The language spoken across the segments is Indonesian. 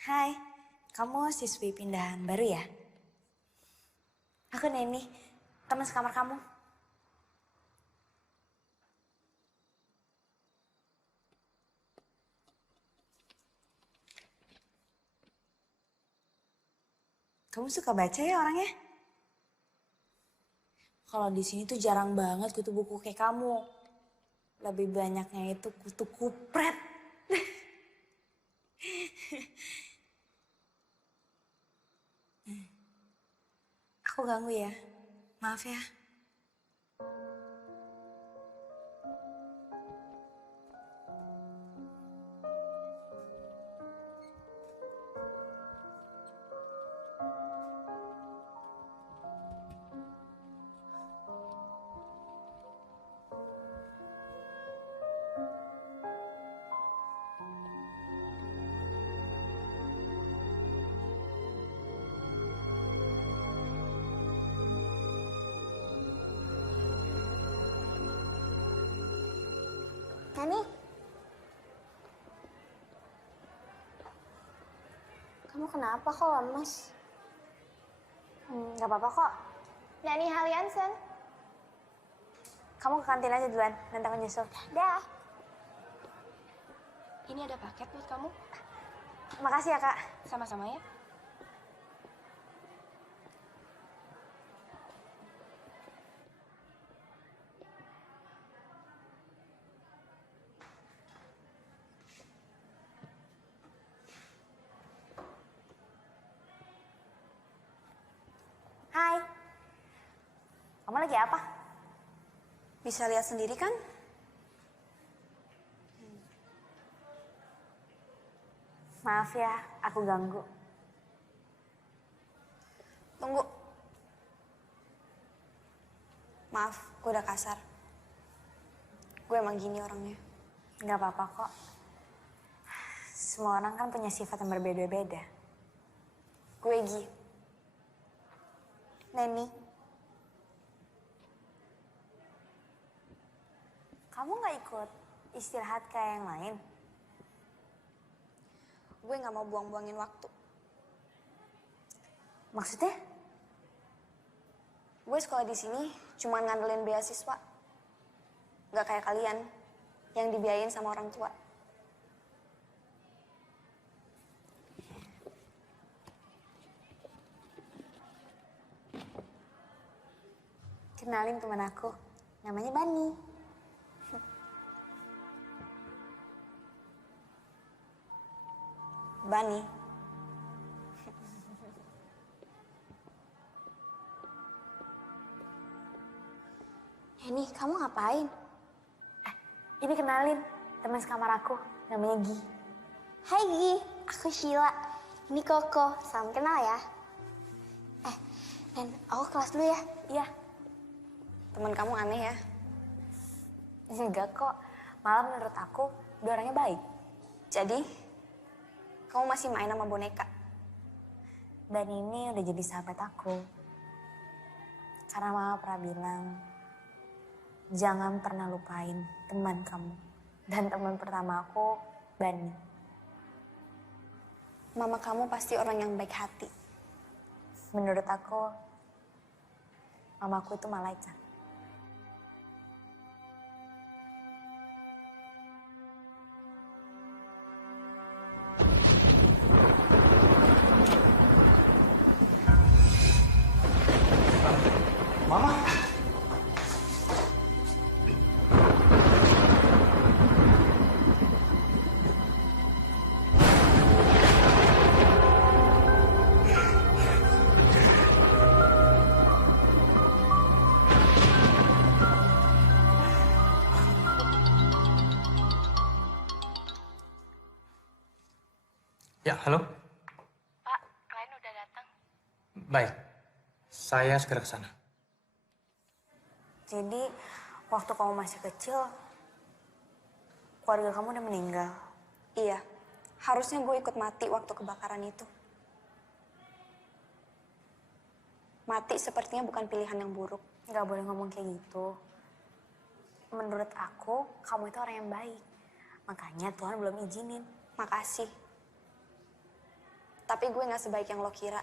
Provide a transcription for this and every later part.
Hai, kamu siswi pindahan baru ya? Aku Neni, teman sekamar kamu. Kamu suka baca ya orangnya? Kalau di sini tuh jarang banget kutu buku kayak kamu. Lebih banyaknya itu kutu kupret. Aku ganggu ya, maaf ya. Nani, kamu kenapa kok lemes? Gak apa-apa kok. Nani Haliansen. Kamu ke kantin aja duluan, nanti aku nyusul. Dah. Ini ada paket buat kamu. Makasih ya kak. Sama-sama ya. Hai. Kamu lagi apa? Bisa lihat sendiri kan? Maaf ya, aku ganggu. Tunggu. Maaf, gue udah kasar. Gue emang gini orangnya. Gak apa-apa kok. Semua orang kan punya sifat yang berbeda-beda. Gue Gi. Neni. Kamu gak ikut istirahat kayak yang lain? Gue gak mau buang-buangin waktu. Maksudnya? Gue sekolah di sini cuma ngandelin beasiswa. Gak kayak kalian yang dibiayain sama orang tua. Kenalin teman aku, namanya Bani. Bani. Neni, kamu ngapain? Ini kenalin, teman sekamar aku, namanya Gi. Hai Gi, aku Sheila. Ini Koko, salam kenal ya. Nen, aku kelas dulu ya. Iya. Teman kamu aneh ya. Enggak kok, malah menurut aku dia orangnya baik. Jadi, kamu masih main sama boneka? Dan ini udah jadi sahabat aku. Karena mama pernah bilang, jangan pernah lupain teman kamu. Dan teman pertama aku, Bani. Mama kamu pasti orang yang baik hati. Menurut aku, mamaku itu malaikat. Mama? Ya, halo. Pak, klien udah datang. Baik, saya segera ke sana. Jadi, waktu kamu masih kecil, keluarga kamu udah meninggal. Iya, harusnya gue ikut mati waktu kebakaran itu. Mati sepertinya bukan pilihan yang buruk. Gak boleh ngomong kayak gitu. Menurut aku, kamu itu orang yang baik. Makanya Tuhan belum izinin. Makasih. Tapi gue gak sebaik yang lo kira.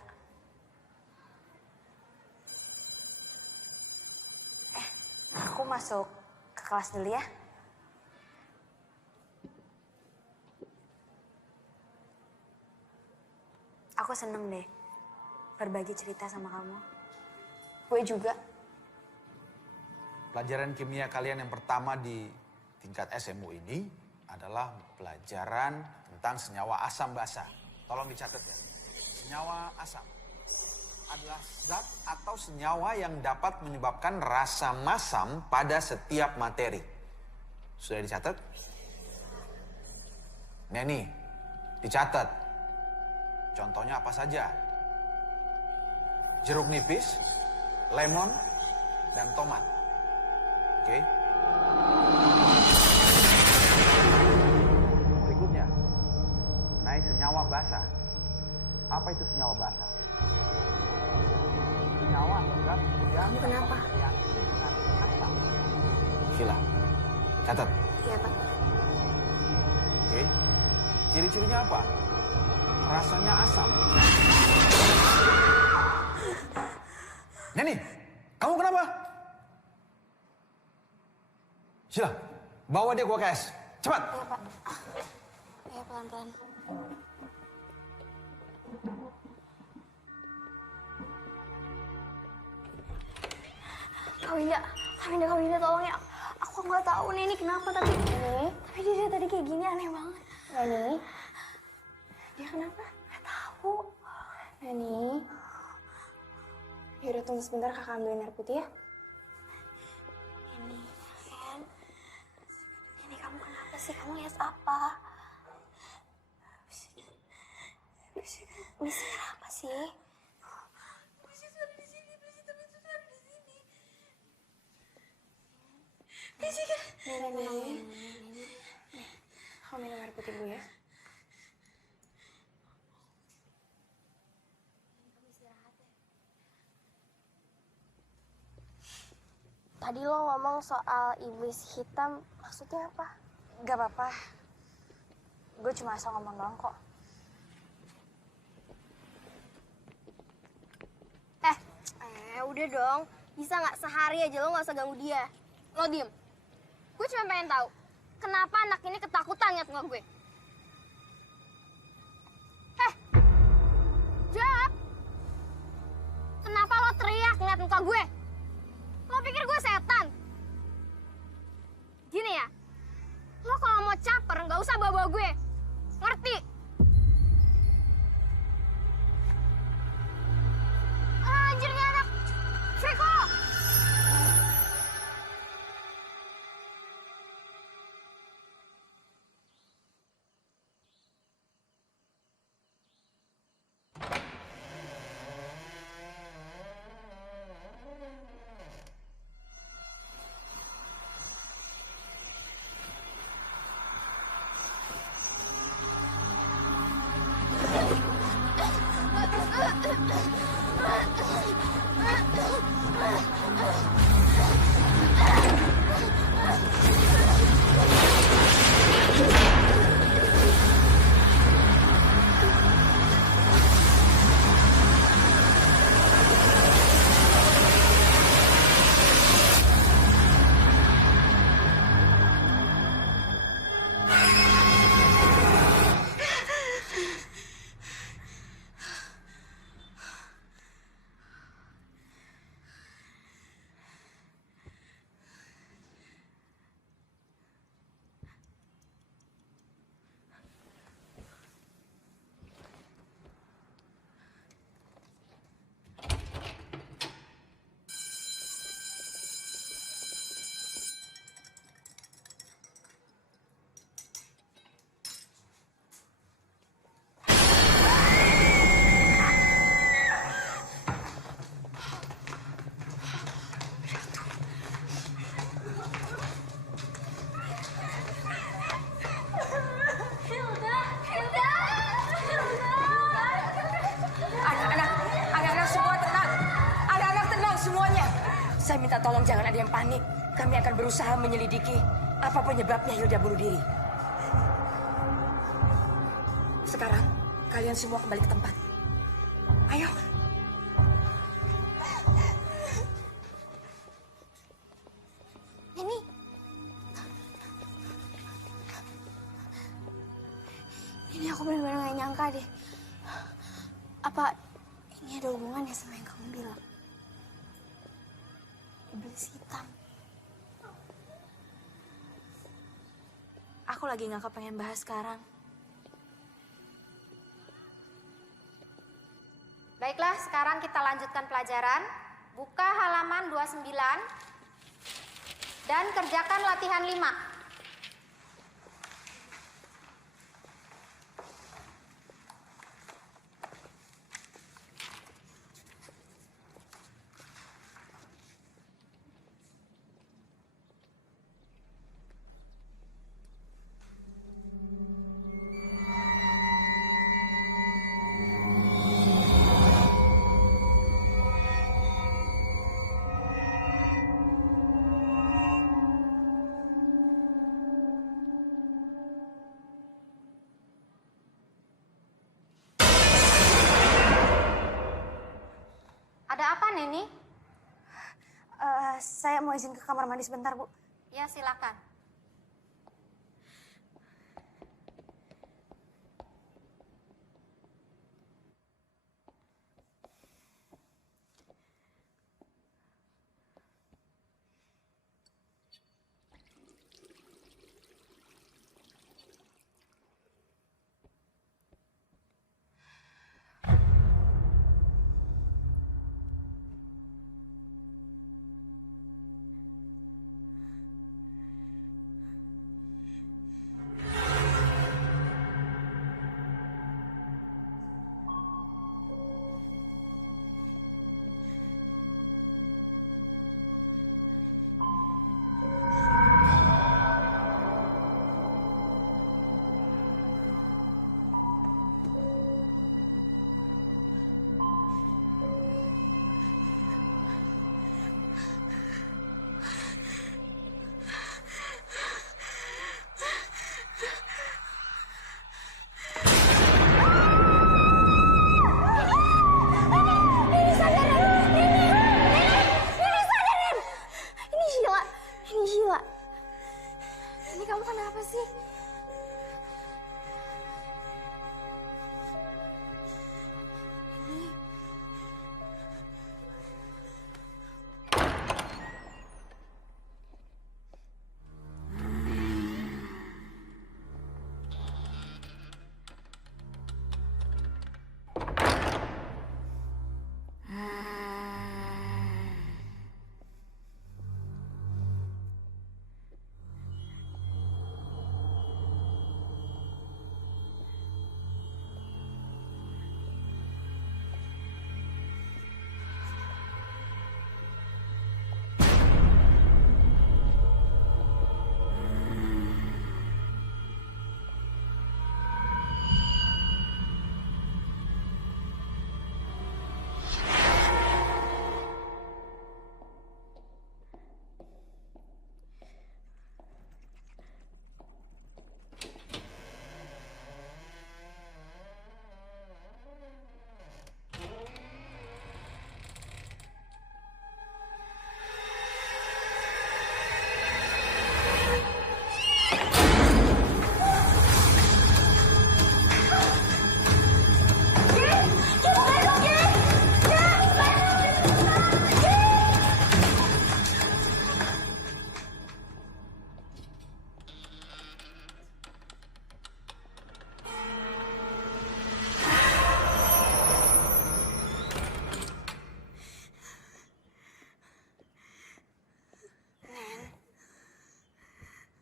Aku masuk ke kelas dulu ya. Aku seneng deh berbagi cerita sama kamu. Gue juga. Pelajaran kimia kalian yang pertama di tingkat SMU ini adalah pelajaran tentang senyawa asam basa. Tolong dicatat ya. Senyawa asam adalah zat atau senyawa yang dapat menyebabkan rasa masam pada setiap materi. Sudah dicatat? Nah nih, dicatat. Contohnya apa saja? Jeruk nipis, lemon, dan tomat. Oke. Berikutnya, mengenai senyawa basa. Apa itu senyawa basa? Senyawa atau zat yang Kenapa? bereaksi dengan asam. Sila, catat. Iya, Pak. Oke. Ciri-cirinya apa? Rasanya asam. Neni, kamu kenapa? Sila, bawa dia ke UKS. Cepat. Iya, Pak. Iya, pelan-pelan. Kak Winda, tolong ya. Aku nggak tahu nih ini kenapa tapi. Tapi dia tadi kayak gini aneh banget. Nani, Dia kenapa? nggak tahu. Nani, yaudah tunggu sebentar kakak ambilin air putih ya. Ini kamu kenapa sih? Kamu lihat apa? Bisik apa sih? Nih. Kamu minum air putih dulu ya. Tadi lo ngomong soal iblis hitam, maksudnya apa? Gak apa-apa. Gue cuma asal ngomong doang kok. Udah dong. Bisa nggak sehari aja lo nggak usah ganggu dia. Lo diem. Gue cuma pengen tahu, kenapa anak ini ketakutan ngeliat muka gue? Jawab. Kenapa lo teriak ngeliat muka gue? Lo pikir gue setan? Gini ya, lo kalau mau caper nggak usah bawa-bawa gue. Ngerti? Anjir nih anak. Veko! Anak-anak semua tenang. Anak-anak tenang semuanya. Saya minta tolong jangan ada yang panik. Kami akan berusaha menyelidiki apa penyebabnya Hilda bunuh diri. Sekarang kalian semua kembali ke tempat. Ayo. Ini aku benar-benar gak nyangka deh. Apa ini ada hubungannya sama yang kamu bilang? Iblis hitam. Aku lagi gak kepengen bahas sekarang. Baiklah, sekarang kita lanjutkan pelajaran. Buka halaman 29 dan kerjakan latihan 5. Ada apa, Neni? Saya mau izin ke kamar mandi sebentar, Bu. Ya, silakan.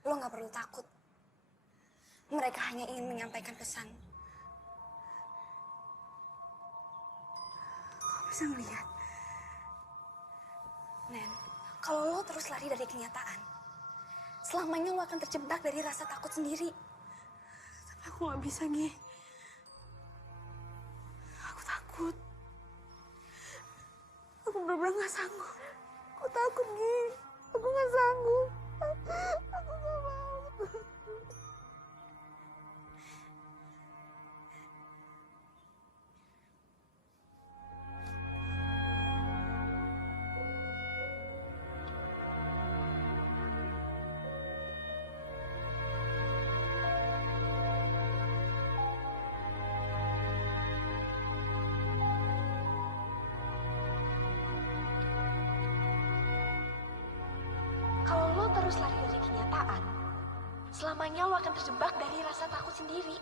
Lo nggak perlu takut. Mereka hanya ingin menyampaikan pesan. Kau bisa ngeliat? Nen, kalau lo terus lari dari kenyataan, selamanya lo akan terjebak dari rasa takut sendiri. Tapi aku nggak bisa, Gi. Aku takut. Aku bener-bener nggak sanggup. Aku takut, Gi. Aku nggak sanggup. Aku nggak mau. terus lari dari kenyataan, selamanya lo akan terjebak dari rasa takut sendiri.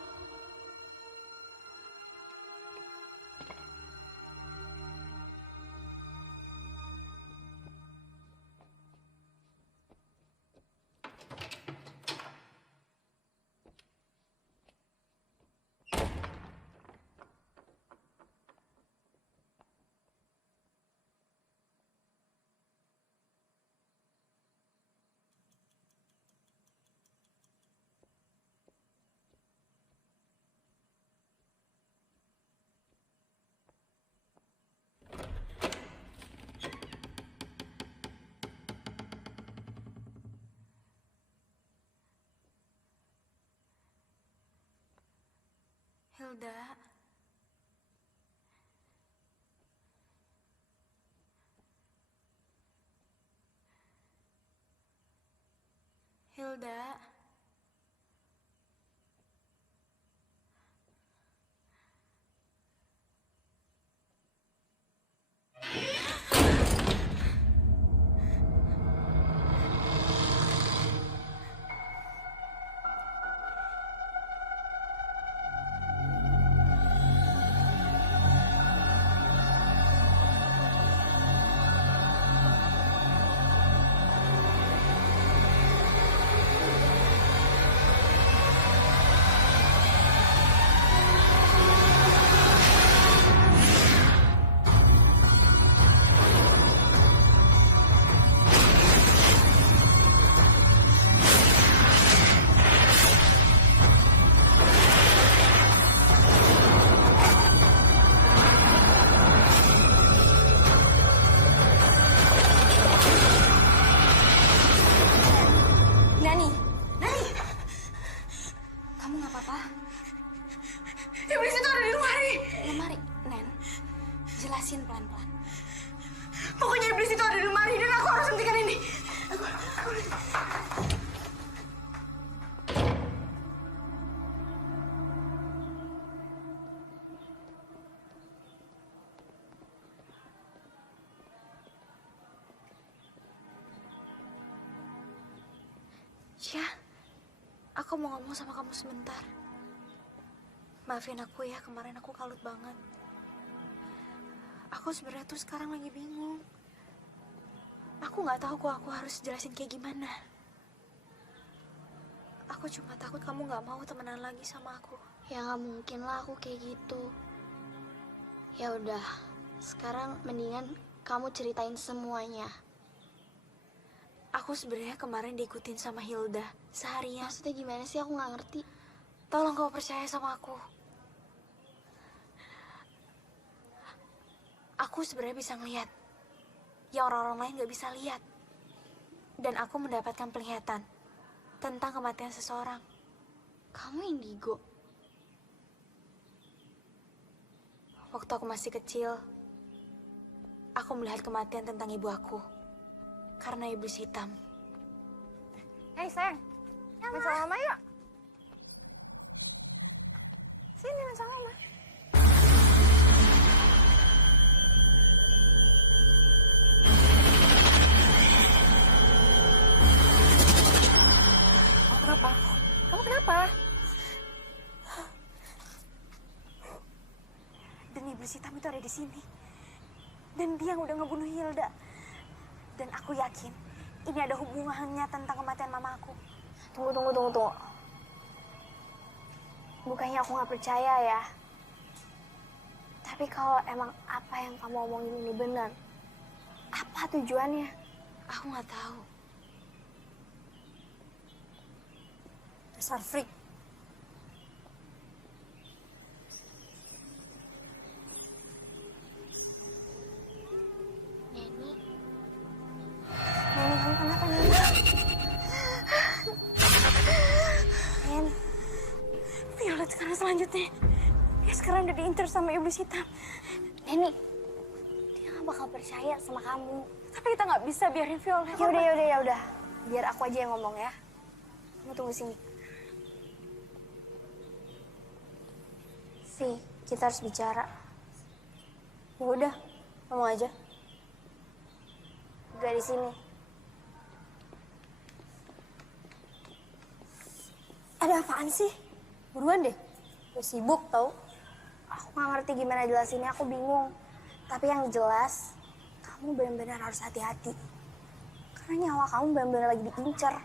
Hilda. Hilda. Nani. Nani. Kamu nggak apa-apa? Iblis itu ada di lemari. Lemari, Nen. Jelasin pelan-pelan. Pokoknya iblis itu ada di lemari dan aku harus hentikan ini. Ya, aku mau ngomong sama kamu sebentar. Maafin aku ya, kemarin aku kalut banget. Aku sebenarnya tuh sekarang lagi bingung. Aku nggak tahu kok aku harus jelasin kayak gimana. Aku cuma takut kamu nggak mau temenan lagi sama aku. Ya nggak mungkin lah aku kayak gitu. Ya udah, sekarang mendingan kamu ceritain semuanya. Aku sebenarnya kemarin diikutin sama Hilda seharian. Maksudnya gimana sih? Aku nggak ngerti. Tolong kau percaya sama aku. Aku sebenarnya bisa ngeliat yang orang-orang lain nggak bisa lihat. Dan aku mendapatkan penglihatan tentang kematian seseorang. Kamu indigo? Waktu aku masih kecil, aku melihat kematian tentang ibu aku karena iblis hitam. Hei sayang, main sama mama yuk. Sini main sama mama. Kenapa? Kamu kenapa? Dan iblis hitam itu ada di sini. Dan dia yang udah ngebunuh Hilda. Dan aku yakin ini ada hubungannya tentang kematian mama aku. Tunggu. Bukannya aku nggak percaya ya. Tapi kalau emang apa yang kamu omongin ini benar, apa tujuannya? Aku nggak tahu. Dasar freak. Neni, Nenek, kamu kenapa, Nenek? Nen, Violet sekarang selanjutnya. Dia sekarang udah diincar sama iblis hitam. Neni, dia nggak bakal percaya sama kamu. Tapi kita nggak bisa biarin Violet. Ya udah. Biar aku aja yang ngomong ya. Kamu tunggu sini. Vi, kita harus bicara. ya udah, kamu aja. Gak di sini. Ada apaan sih? Buruan deh. Gue sibuk tau. Aku gak ngerti gimana jelasinnya, aku bingung. Tapi yang jelas, kamu benar-benar harus hati-hati. Karena nyawa kamu benar-benar lagi diincar.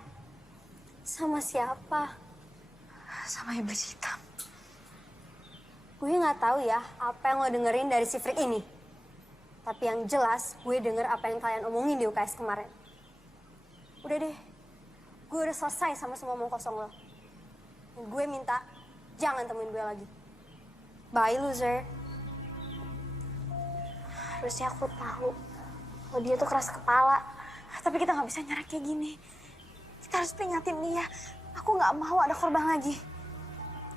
Sama siapa? Sama iblis hitam. Gue gak tahu ya apa yang lo dengerin dari si freak ini. Tapi yang jelas, gue denger apa yang kalian omongin di UKS kemarin. Udah deh, gue udah selesai sama semua omong kosong lo. Dan gue minta, jangan temuin gue lagi. Bye, loser. Harusnya aku tahu kalau dia tuh keras kepala. Tapi kita nggak bisa nyerah kayak gini. Kita harus peringatin dia. Aku nggak mau ada korban lagi.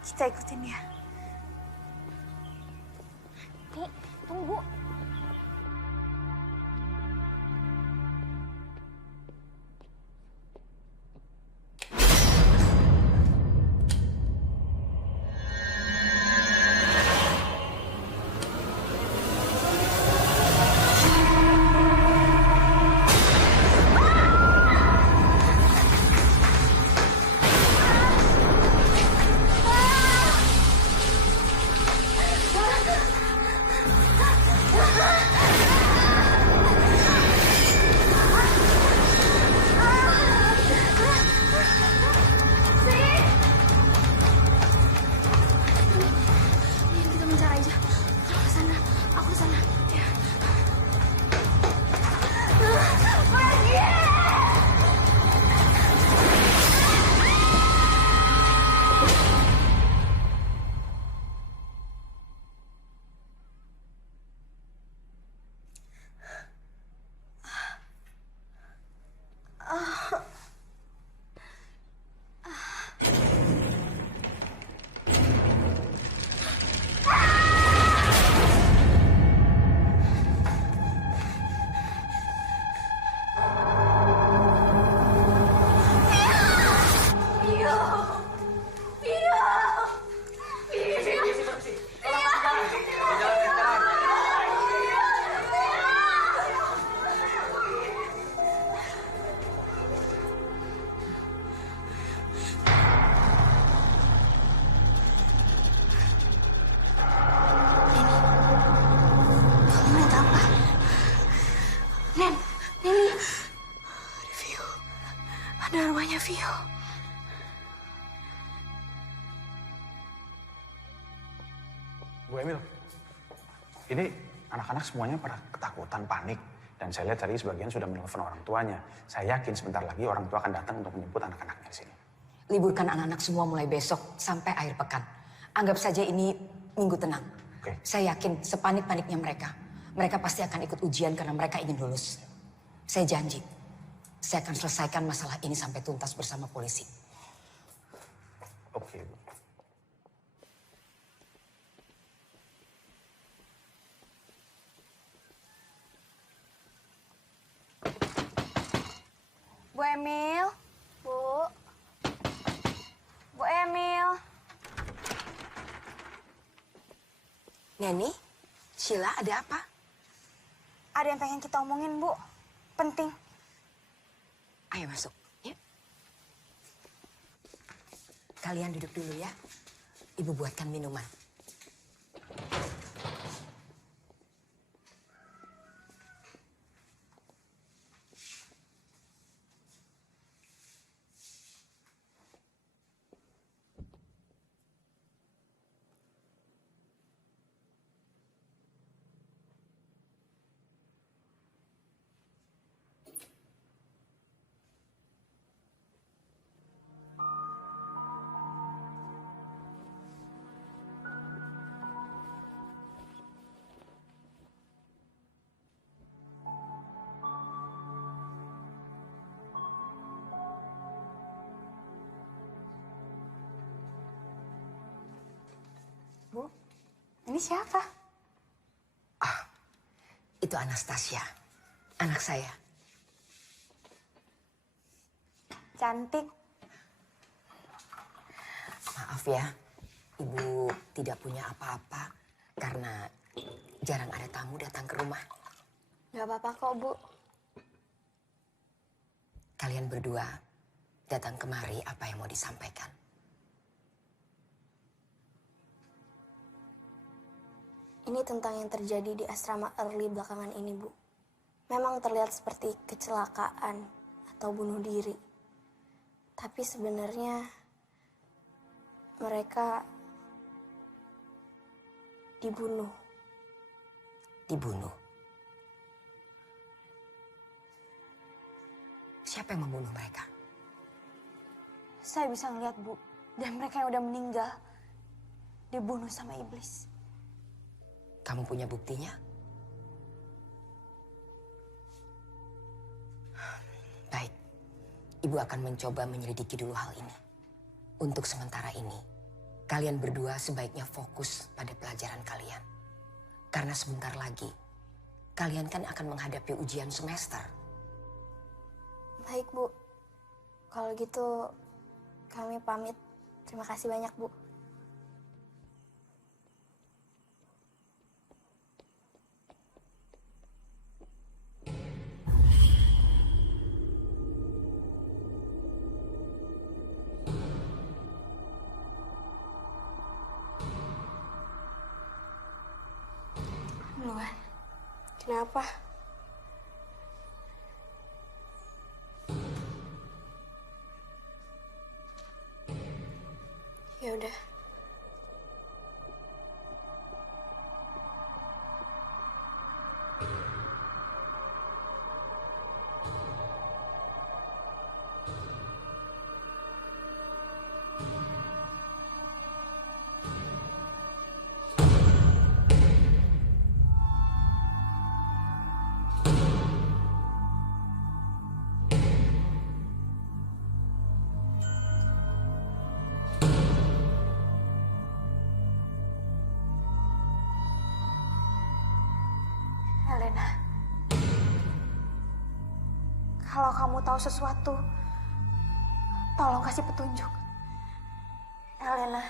Kita ikutin dia. Nih, tunggu. Kita mencari aja. Aku kesana. Aku kesana. Ya. Nen, Neni. Ada Vio. Ada arwahnya Vio. Bu Emil, ini anak-anak semuanya pada ketakutan, panik. Dan saya lihat tadi sebagian sudah menelpon orang tuanya. Saya yakin sebentar lagi orang tua akan datang untuk menjemput anak-anaknya di sini. Liburkan anak-anak semua mulai besok sampai akhir pekan. Anggap saja ini minggu tenang. Oke. Saya yakin sepanik-paniknya mereka. Mereka pasti akan ikut ujian karena mereka ingin lulus. Saya janji, saya akan selesaikan masalah ini sampai tuntas bersama polisi. Oke, Bu. Bu Emil. Bu. Bu Emil. Neni, Sheila ada apa? Ada yang pengen kita omongin, Bu. Penting. Ayo masuk, ya. Kalian duduk dulu ya. Ibu buatkan minuman. Bu, ini siapa? Itu Anastasia, anak saya. Cantik. Maaf ya, Ibu tidak punya apa-apa karena jarang ada tamu datang ke rumah. Gak apa-apa kok, Bu. Kalian berdua datang kemari apa yang mau disampaikan? Ini tentang yang terjadi di asrama early belakangan ini, Bu. Memang terlihat seperti kecelakaan atau bunuh diri. Tapi sebenarnya mereka dibunuh. Dibunuh? Siapa yang membunuh mereka? Saya bisa ngeliat, Bu. Dan mereka yang udah meninggal dibunuh sama iblis. Kamu punya buktinya? Baik, Ibu akan mencoba menyelidiki dulu hal ini. Untuk sementara ini, kalian berdua sebaiknya fokus pada pelajaran kalian. Karena sebentar lagi, kalian kan akan menghadapi ujian semester. Baik, Bu. Kalau gitu kami pamit. Terima kasih banyak, Bu. Luan, Kenapa? Ya udah. Elena. Kalau kamu tahu sesuatu, tolong kasih petunjuk. Elena.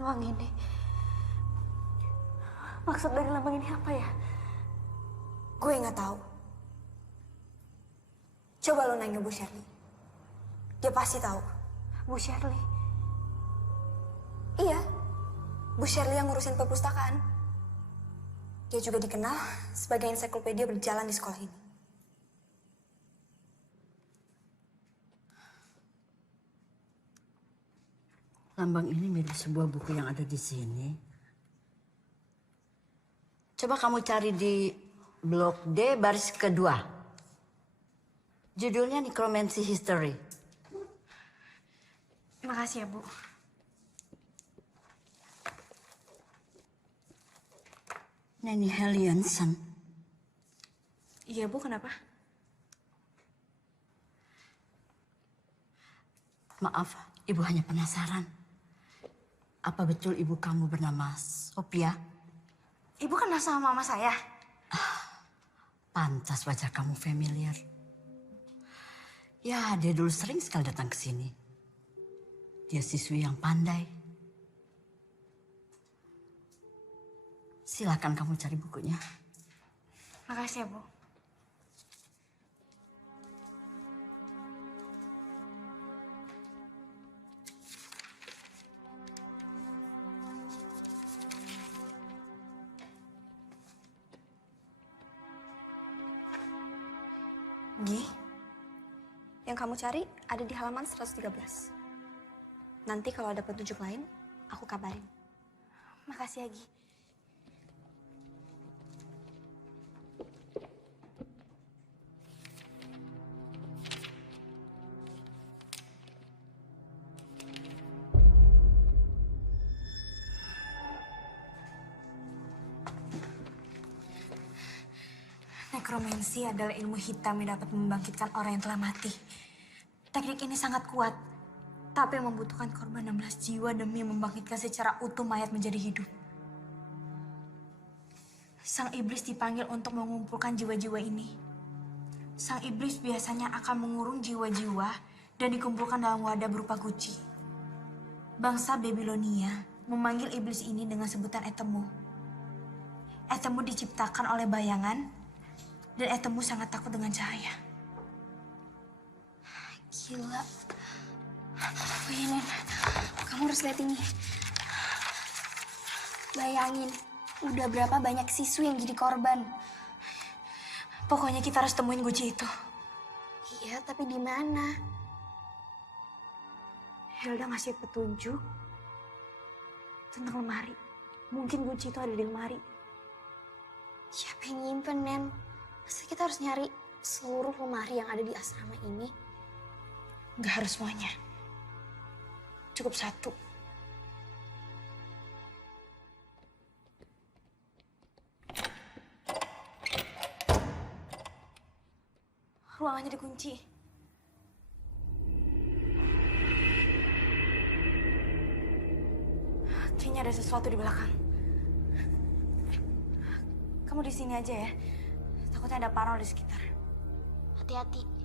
Lambang ini. Maksud dari lambang ini apa ya? Gue nggak tahu. Coba lo nanya Bu Shirley. Dia pasti tahu. Bu Shirley. Iya, Bu Shirley yang ngurusin perpustakaan. Dia juga dikenal sebagai ensiklopedia berjalan di sekolah ini. Lambang ini milik sebuah buku yang ada di sini. Coba kamu cari di blok D baris kedua. Judulnya Necromancy History. Makasih ya, Bu. Nanny Hellianson. Iya, Bu, kenapa? Maaf, Ibu hanya penasaran. Apa betul ibu kamu bernama Sophia? Ibu kenal sama mama saya. Pantas wajah kamu familiar. Ya, dia dulu sering sekali datang ke sini. Dia siswi yang pandai. Silakan kamu cari bukunya. Makasih ya, Bu. Gi, Yang kamu cari ada di halaman 113. Nanti kalau ada petunjuk lain, aku kabarin. Makasih ya, Gi. Nekromansi adalah ilmu hitam yang dapat membangkitkan orang yang telah mati. Teknik ini sangat kuat, tapi membutuhkan korban 16 jiwa demi membangkitkan secara utuh mayat menjadi hidup. Sang iblis dipanggil untuk mengumpulkan jiwa-jiwa ini. Sang iblis biasanya akan mengurung jiwa-jiwa dan dikumpulkan dalam wadah berupa guci. Bangsa Babilonia memanggil iblis ini dengan sebutan Etemu. Etemu diciptakan oleh bayangan, dan Etemu sangat takut dengan cahaya. Gila. Oh iya, Nen. Kamu harus lihat ini. Bayangin, udah berapa banyak siswi yang jadi korban. Pokoknya kita harus temuin guci itu. Iya, tapi di mana? Hilda ngasih petunjuk tentang lemari. Mungkin kunci itu ada di lemari. Siapa yang nyimpen, Nen? Masa kita harus nyari seluruh lemari yang ada di asrama ini? Nggak harus semuanya. Cukup satu. Ruangannya dikunci. Kayaknya ada sesuatu di belakang. Kamu di sini aja ya. Takutnya ada parno di sekitar. Hati-hati.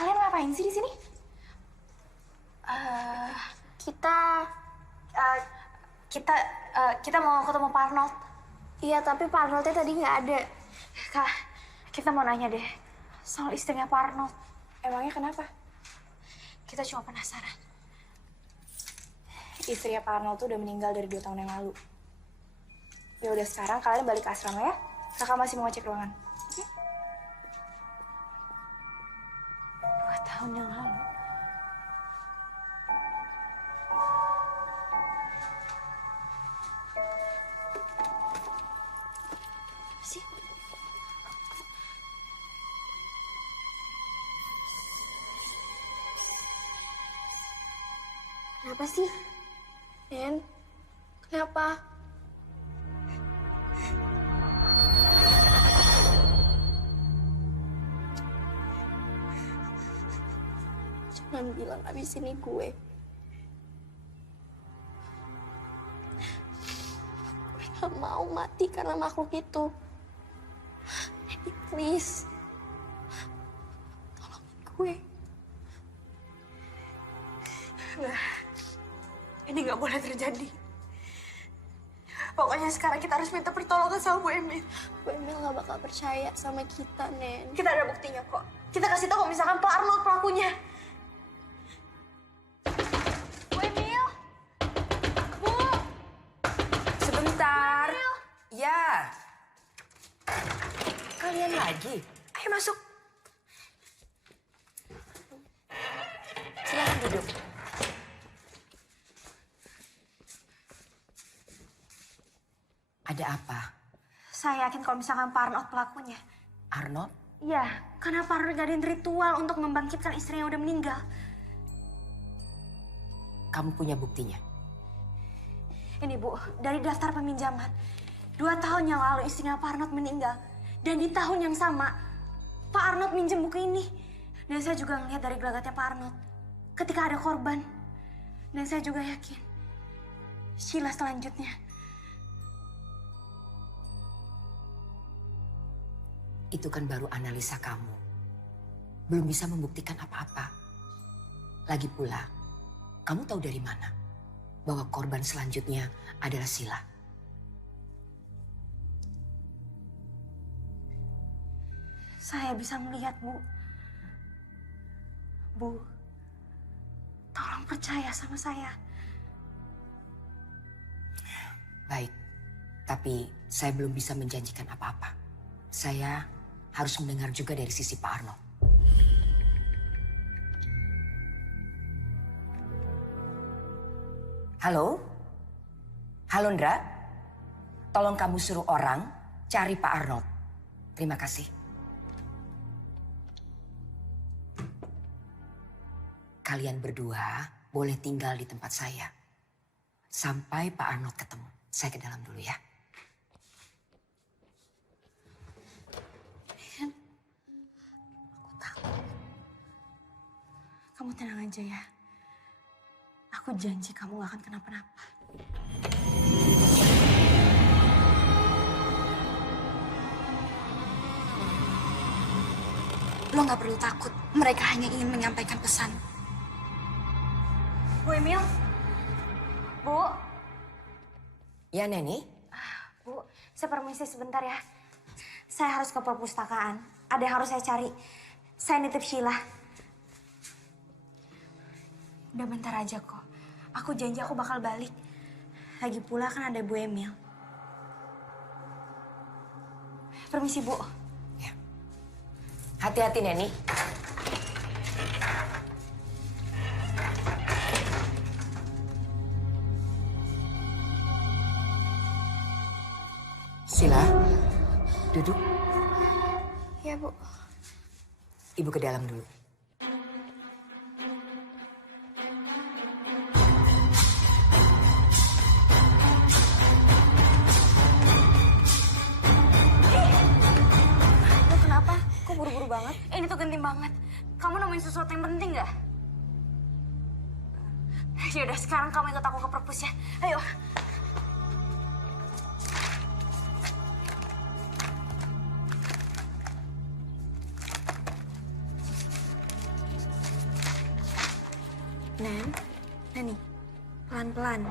Kalian ngapain sih di sini? Kita mau ketemu Pak Arnold. Iya, tapi Pak Arnoldnya tadi nggak ada. Kak, kita mau nanya deh soal istrinya Pak Arnold. Emangnya kenapa? Kita cuma penasaran. Istrinya Pak Arnold tuh udah meninggal dari 2 tahun yang lalu. Ya udah, sekarang kalian balik ke asrama ya. Kakak masih mau ngecek ruangan. Oke? 2 tahun yang lalu. Sih. Kenapa sih? Nen, kenapa? Jangan bilang abis ini gue. Gue gak mau mati karena makhluk itu. Jadi please, tolongin gue. Nggak. Ini nggak boleh terjadi. Pokoknya sekarang kita harus minta pertolongan sama Bu Emil. Bu Emil nggak bakal percaya sama kita, Nen. Kita ada buktinya kok. Kita kasih tahu misalkan Pak Arnold pelakunya. Bu Emil! Bu! Sebentar. Ya. Kalian lagi? Ayo masuk. Silakan duduk. Ada apa? Saya yakin kalau misalkan Pak Arnold pelakunya. Arnold? Iya, karena Pak Arnold ngadain ritual untuk membangkitkan istrinya yang udah meninggal. Kamu punya buktinya? Ini Bu, dari daftar peminjaman. 2 tahun yang lalu istrinya Pak Arnold meninggal. Dan di tahun yang sama, Pak Arnold minjem buku ini. Dan saya juga ngeliat dari gelagatnya Pak Arnold. Ketika ada korban. Dan saya juga yakin. Sheila selanjutnya. Itu kan baru analisa kamu. Belum bisa membuktikan apa-apa. Lagi pula, kamu tahu dari mana bahwa korban selanjutnya adalah Sheila? Saya bisa melihat, Bu. Bu, tolong percaya sama saya. Baik, tapi saya belum bisa menjanjikan apa-apa. Saya harus mendengar juga dari sisi Pak Arnold. Halo? Halo, Ndra? Tolong kamu suruh orang cari Pak Arnold. Terima kasih. Kalian berdua boleh tinggal di tempat saya. Sampai Pak Arnold ketemu. Saya ke dalam dulu ya. Aku takut. Kamu tenang aja ya. Aku janji kamu gak akan kenapa-napa. Lo gak perlu takut. Mereka hanya ingin menyampaikan pesan. Bu Emil? Bu? Ya, Neni? Bu, saya permisi sebentar ya. Saya harus ke perpustakaan. Ada yang harus saya cari. Saya nitip Sheila. Udah bentar aja kok. Aku janji aku bakal balik. Lagi pula kan ada Bu Emil. Permisi, Bu. Ya. Hati-hati, Neni. Sheila, duduk. Ya, Bu. Ibu ke dalam dulu. Lo kenapa? Kok buru-buru banget? Ini tuh genting banget. Kamu nemuin sesuatu yang penting nggak? Yaudah, sekarang kamu ikut aku ke perpus ya. Ayo. Nani, pelan-pelan.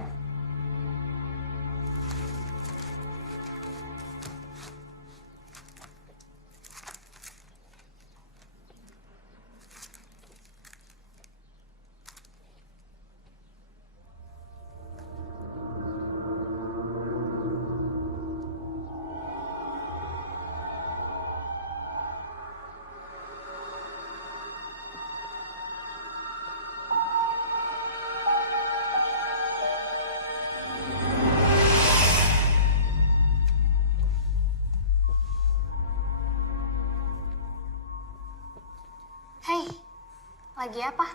Hei, lagi apa?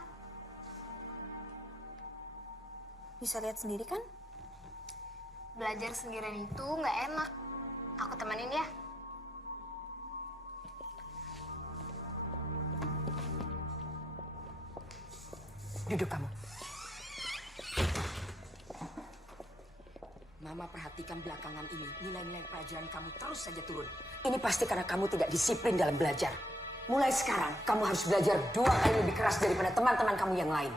Bisa lihat sendiri kan? Belajar sendirian itu nggak enak. Aku temenin ya. Duduk kamu. Mama perhatikan belakangan ini, nilai-nilai pelajaran kamu terus saja turun. Ini pasti karena kamu tidak disiplin dalam belajar. Mulai sekarang, kamu harus belajar 2 kali lebih keras daripada teman-teman kamu yang lain.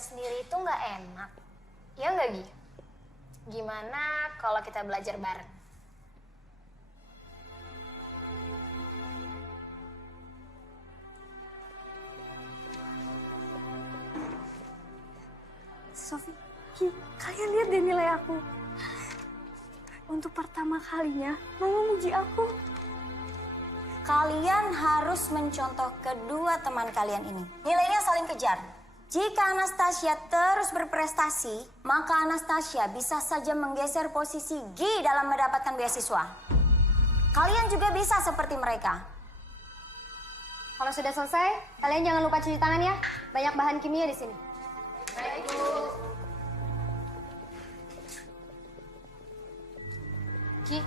sendiri itu nggak enak. Ya nggak, Gi? Gimana kalau kita belajar bareng? Sofi, kalian lihat deh nilai aku. Untuk pertama kalinya, Mama muji aku. Kalian harus mencontoh kedua teman kalian ini. Nilainya saling kejar. Jika Anastasia terus berprestasi, maka Anastasia bisa saja menggeser posisi Gi dalam mendapatkan beasiswa. Kalian juga bisa seperti mereka. Kalau sudah selesai, kalian jangan lupa cuci tangan ya. Banyak bahan kimia di sini. Baik, Bu. Gi,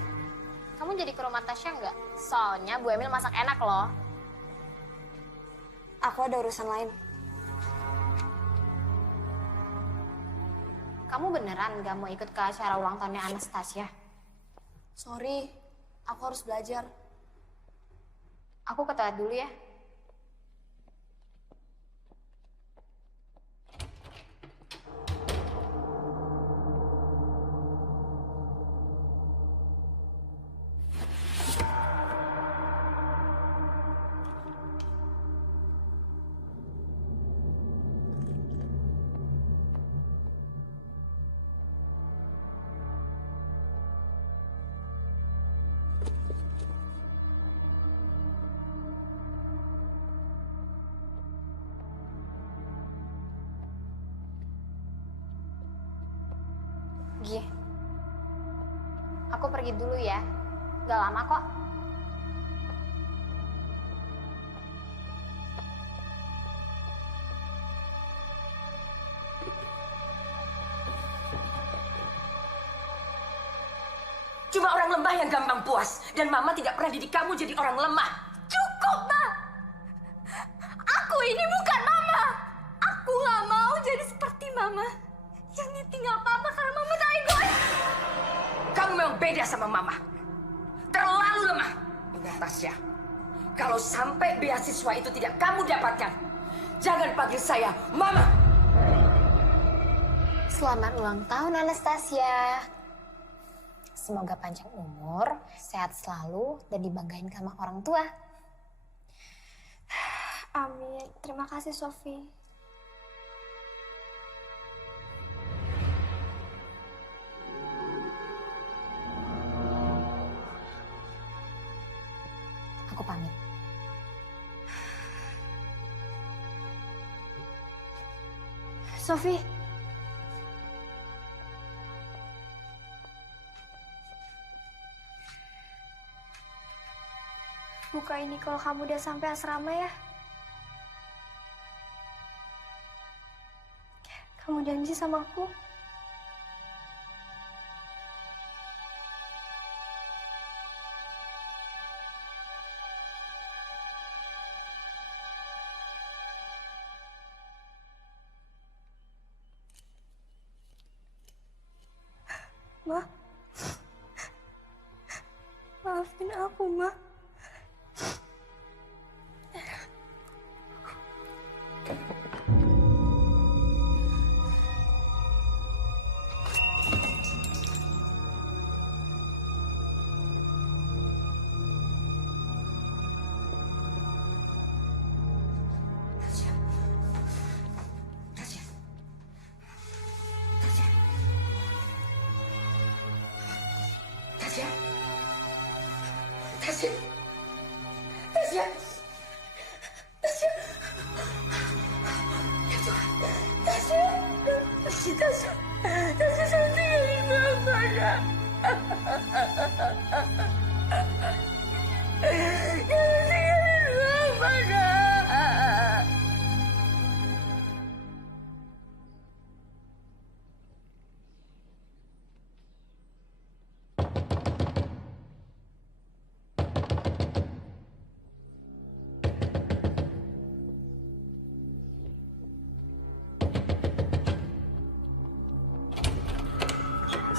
kamu jadi ke rumah Tasya nggak? Soalnya Bu Emil masak enak loh. Aku ada urusan lain. Kamu beneran nggak mau ikut ke acara ulang tahunnya Anastasia? Sorry, aku harus belajar. Aku ke toilet dulu ya. Gi, aku pergi dulu ya. Gak lama kok. Cuma orang lemah yang gampang puas. Dan Mama tidak pernah didik kamu jadi orang lemah. Cukup, Ma! Aku ini bukan Mama! Aku nggak mau jadi seperti Mama. Yang nyeting nggak apa-apa karena Mama tak egois. Kamu memang beda sama Mama. Terlalu lemah. Ingat, Tasya. Kalau sampai beasiswa itu tidak kamu dapatkan, jangan panggil saya Mama. Selamat ulang tahun Anastasia. Semoga panjang umur, sehat selalu, dan dibanggain sama orang tua. Amin. Terima kasih, Sofi. Aku pamit. Sofi. Buka ini kalau kamu udah sampai asrama ya. Kamu janji sama aku? Ma, maafin aku, Ma. Tasya. Tasya. Tasya. Tasya. Ya Tuhan. Tasya. Tasya. Tasya saya tinggalin Mama, Nak. Jangan tinggalin Mama, Nak.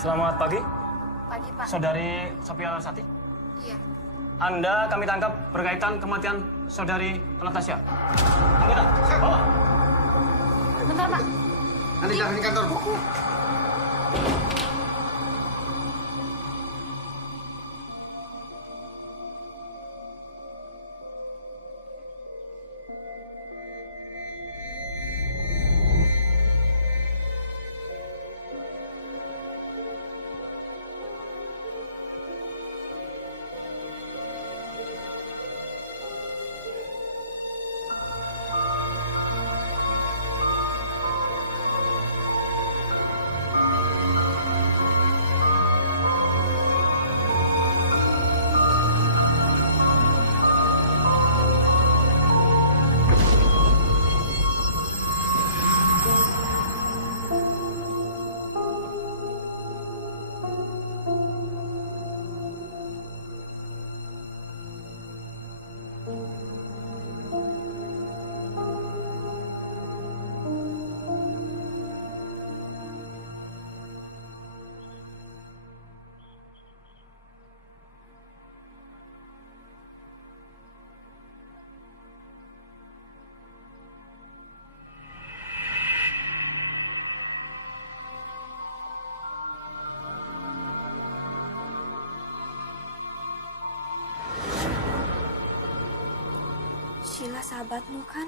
Selamat pagi, Pagi, Pak. Saudari Sophia Larasati. Iya. Anda kami tangkap berkaitan kematian Saudari Anastasia. Anggota, bawa. Bentar, Pak. Nanti datang di kantor. Sheila sahabatmu kan?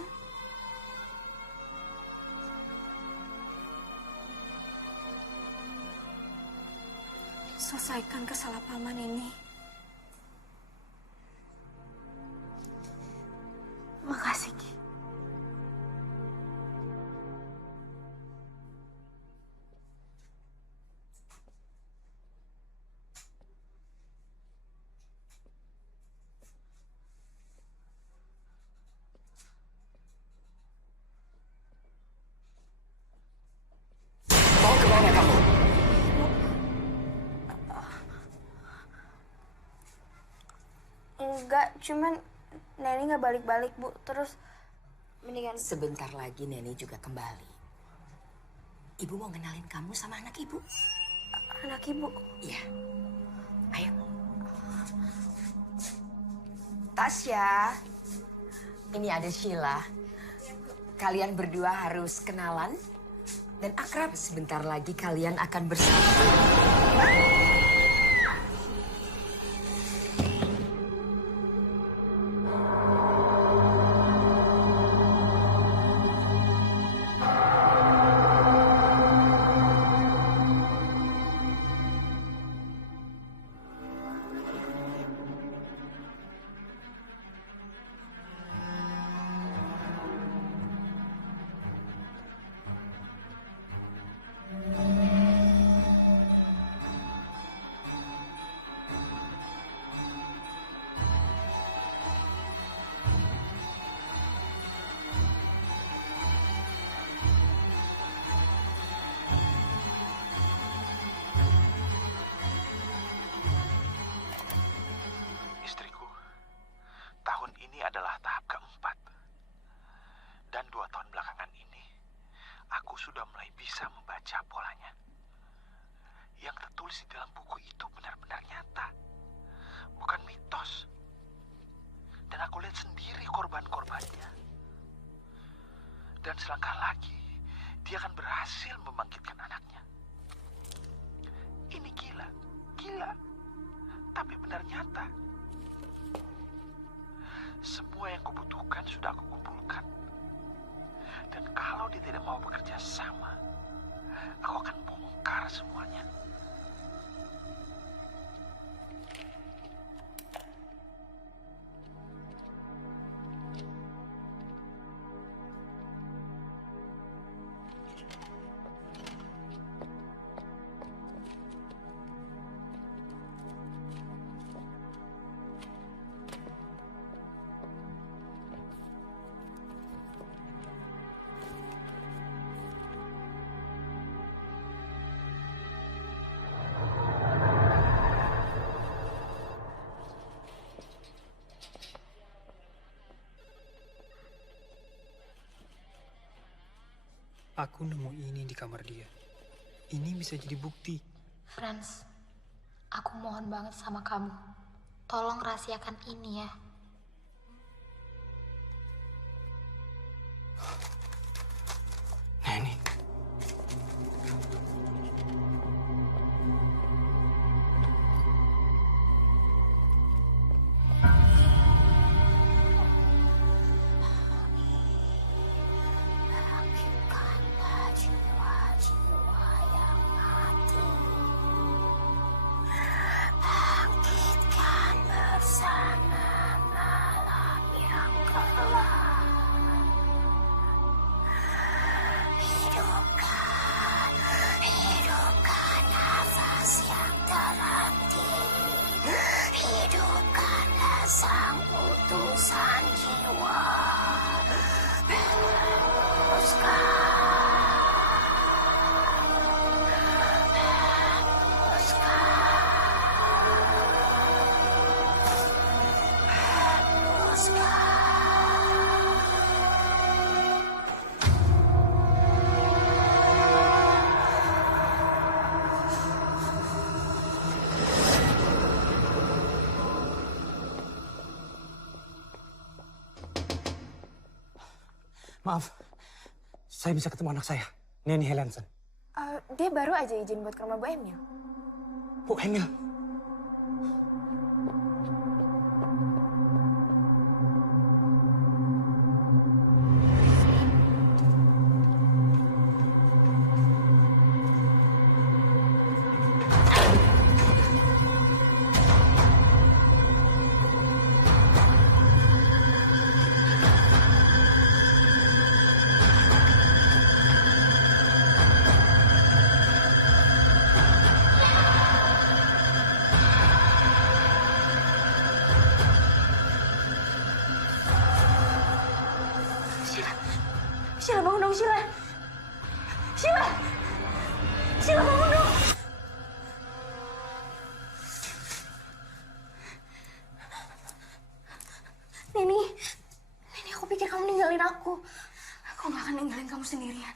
Selesaikan kesalahpahaman ini. Makasih, Ki. Mau kemana kamu? Enggak, cuman Neni nggak balik-balik, Bu. Terus mendingan Sebentar lagi Neni juga kembali. Ibu mau kenalin kamu sama anak ibu. anak Ibu. Iya. Ayo. Tasya. Ini ada Sheila. Kalian berdua harus kenalan dan akrab. Sebentar lagi kalian akan bersama. Istriku, tahun ini adalah tahap keempat. Dan 2 tahun belakangan ini, aku sudah mulai bisa membaca polanya. Yang tertulis di dalam buku itu benar-benar nyata. Bukan mitos. Dan aku lihat sendiri korban-korbannya. Dan selangkah lagi, dia akan berhasil membangkitkan anaknya. Ini gila, gila. Tapi benar nyata. Semua yang kubutuhkan sudah aku kumpulkan. Dan kalau dia tidak mau bekerja sama, aku akan bongkar semuanya. Aku nemu ini di kamar dia. Ini bisa jadi bukti. Franz, aku mohon banget sama kamu. Tolong rahasiakan ini ya. Neni, Maaf, saya bisa ketemu anak saya, Neni Helensen. Dia baru aja izin buat ke rumah Bu Emil. Bu Emil. Sheila bangun dong, Sheila. Sheila! Sheila bangun dong. Neni, aku pikir kamu ninggalin aku. Aku gak akan ninggalin kamu sendirian.